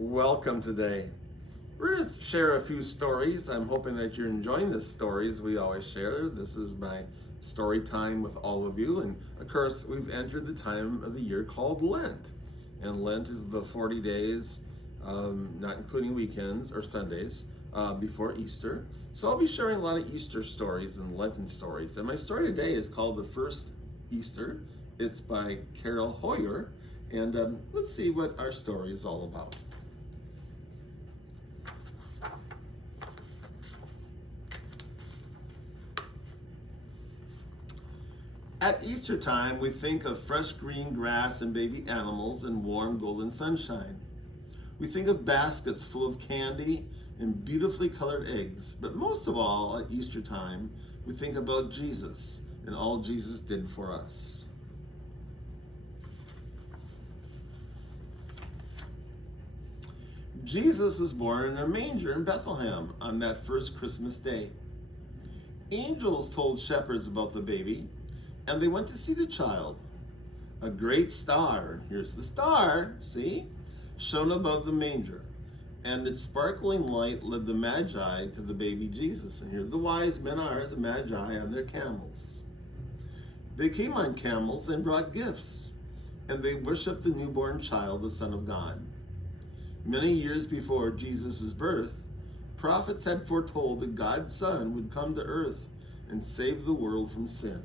Welcome today. We're going to share a few stories. I'm hoping that you're enjoying the stories we always share. This is my story time with all of you. And of course, we've entered the time of the year called Lent. And Lent is the 40 days, not including weekends or Sundays, before Easter. So I'll be sharing a lot of Easter stories and Lenten stories. And my story today is called The First Easter. It's by Carol Hoyer. And let's see what our story is all about. At Easter time, we think of fresh green grass and baby animals and warm golden sunshine. We think of baskets full of candy and beautifully colored eggs. But most of all, at Easter time, we think about Jesus and all Jesus did for us. Jesus was born in a manger in Bethlehem on that first Christmas day. Angels told shepherds about the baby, and they went to see the child. A great star, here's the star, see, shone above the manger, and its sparkling light led the Magi to the baby Jesus. And here the wise men are, the Magi, on their camels. They came on camels and brought gifts, and they worshiped the newborn child, the Son of God. Many years before Jesus' birth, prophets had foretold that God's Son would come to earth and save the world from sin.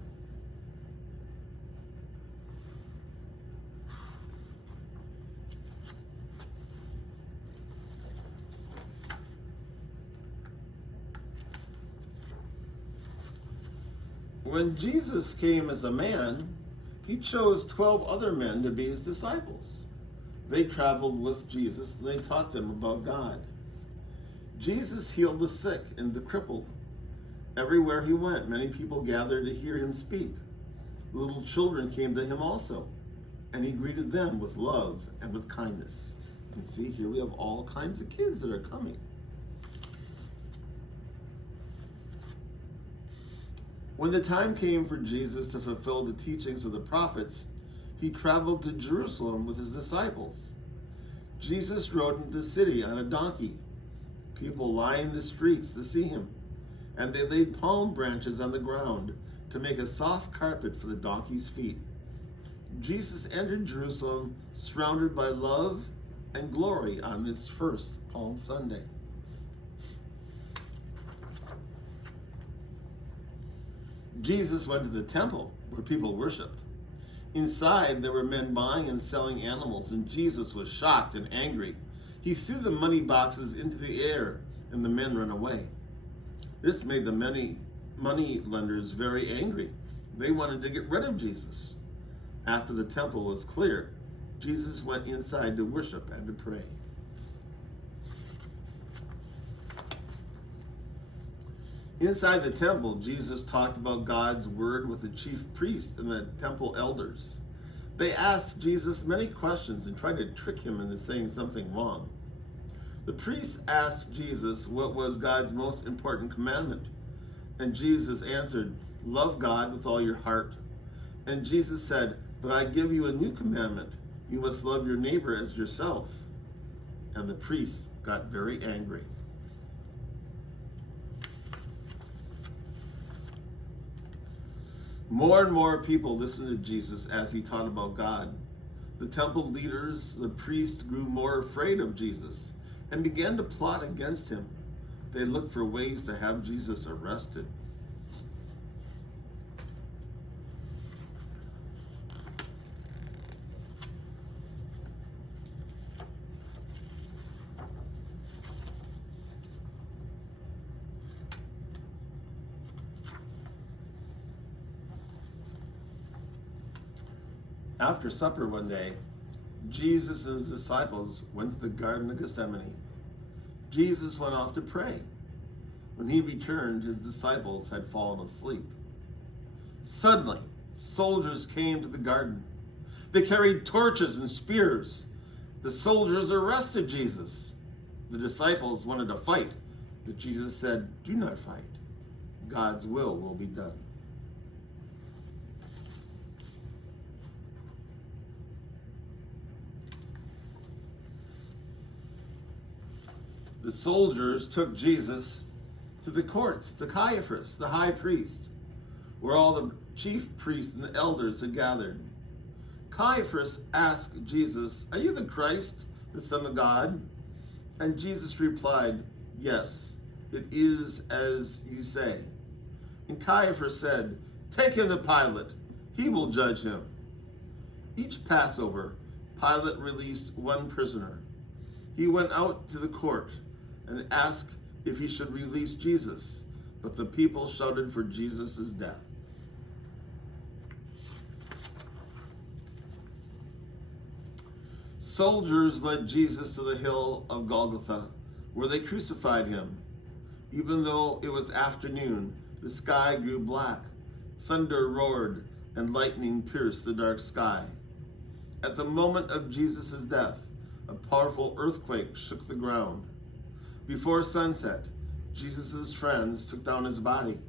When Jesus came as a man, he chose 12 other men to be his disciples. They traveled with Jesus and they taught them about God. Jesus healed the sick and the crippled. Everywhere he went, many people gathered to hear him speak. Little children came to him also, and he greeted them with love and with kindness. You can see here we have all kinds of kids that are coming. When the time came for Jesus to fulfill the teachings of the prophets, he traveled to Jerusalem with his disciples. Jesus rode into the city on a donkey. People lined the streets to see him, and they laid palm branches on the ground to make a soft carpet for the donkey's feet. Jesus entered Jerusalem surrounded by love and glory on this first Palm Sunday. Jesus went to the temple where people worshiped. Inside, there were men buying and selling animals, and Jesus was shocked and angry. He threw the money boxes into the air, and the men ran away. This made the many money lenders very angry. They wanted to get rid of Jesus. After the temple was clear, Jesus went inside to worship and to pray. Inside the temple, Jesus talked about God's word with the chief priests and the temple elders. They asked Jesus many questions and tried to trick him into saying something wrong. The priests asked Jesus what was God's most important commandment. And Jesus answered, "Love God with all your heart." And Jesus said, "But I give you a new commandment. You must love your neighbor as yourself." And the priests got very angry. More and more people listened to Jesus as he taught about God. The temple leaders, the priests, grew more afraid of Jesus and began to plot against him. They looked for ways to have Jesus arrested. After supper one day, Jesus and his disciples went to the Garden of Gethsemane. Jesus went off to pray. When he returned, his disciples had fallen asleep. Suddenly, soldiers came to the garden. They carried torches and spears. The soldiers arrested Jesus. The disciples wanted to fight, but Jesus said, "Do not fight. God's will be done." The soldiers took Jesus to the courts, to Caiaphas, the high priest, where all the chief priests and the elders had gathered. Caiaphas asked Jesus, "Are you the Christ, the Son of God?" And Jesus replied, "Yes, it is as you say." And Caiaphas said, "Take him to Pilate. He will judge him." Each Passover, Pilate released one prisoner. He went out to the court and asked if he should release Jesus, but the people shouted for Jesus' death. Soldiers led Jesus to the hill of Golgotha, where they crucified him. Even though it was afternoon, the sky grew black. Thunder roared, and lightning pierced the dark sky. At the moment of Jesus' death, a powerful earthquake shook the ground. Before sunset, Jesus' friends took down his body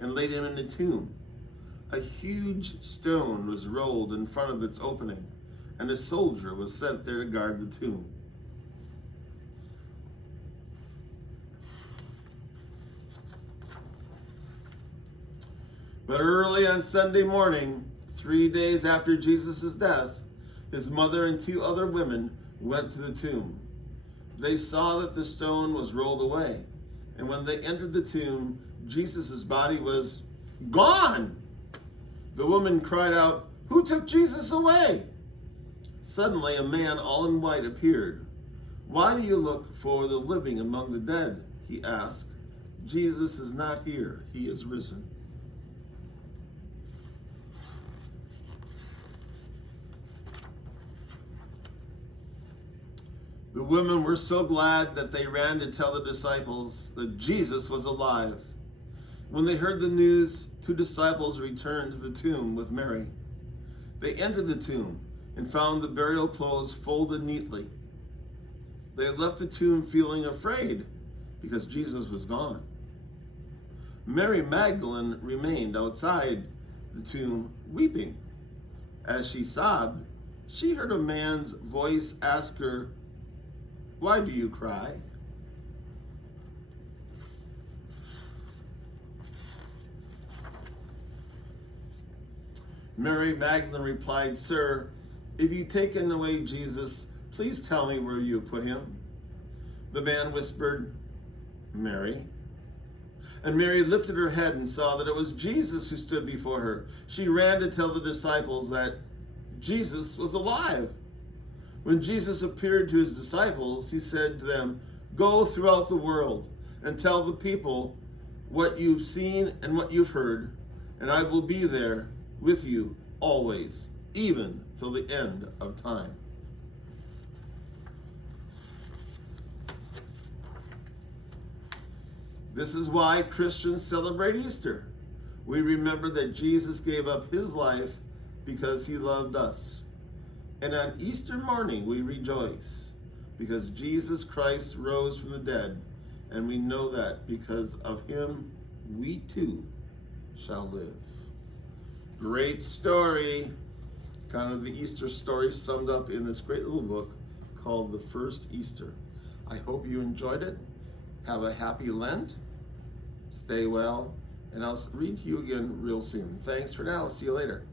and laid him in a tomb. A huge stone was rolled in front of its opening, and a soldier was sent there to guard the tomb. But early on Sunday morning, 3 days after Jesus' death, his mother and 2 other women went to the tomb. They saw that the stone was rolled away, and when they entered the tomb, Jesus' body was gone. The woman cried out, "Who took Jesus away?" Suddenly, a man all in white appeared. "Why do you look for the living among the dead?" he asked. "Jesus is not here. He is risen." The women were so glad that they ran to tell the disciples that Jesus was alive. When they heard the news, 2 disciples returned to the tomb with Mary. They entered the tomb and found the burial clothes folded neatly. They left the tomb feeling afraid because Jesus was gone. Mary Magdalene remained outside the tomb weeping. As she sobbed, she heard a man's voice ask her, "Why do you cry?" Mary Magdalene replied, "Sir, if you've taken away Jesus, please tell me where you put him." The man whispered, "Mary." And Mary lifted her head and saw that it was Jesus who stood before her. She ran to tell the disciples that Jesus was alive. When Jesus appeared to his disciples, he said to them, "Go throughout the world and tell the people what you've seen and what you've heard, and I will be there with you always, even till the end of time." This is why Christians celebrate Easter. We remember that Jesus gave up his life because he loved us. And on Easter morning, we rejoice because Jesus Christ rose from the dead, and we know that because of him, we too shall live. Great story. Kind of the Easter story summed up in this great little book called The First Easter. I hope you enjoyed it. Have a happy Lent. Stay well, and I'll read to you again real soon. Thanks for now. See you later.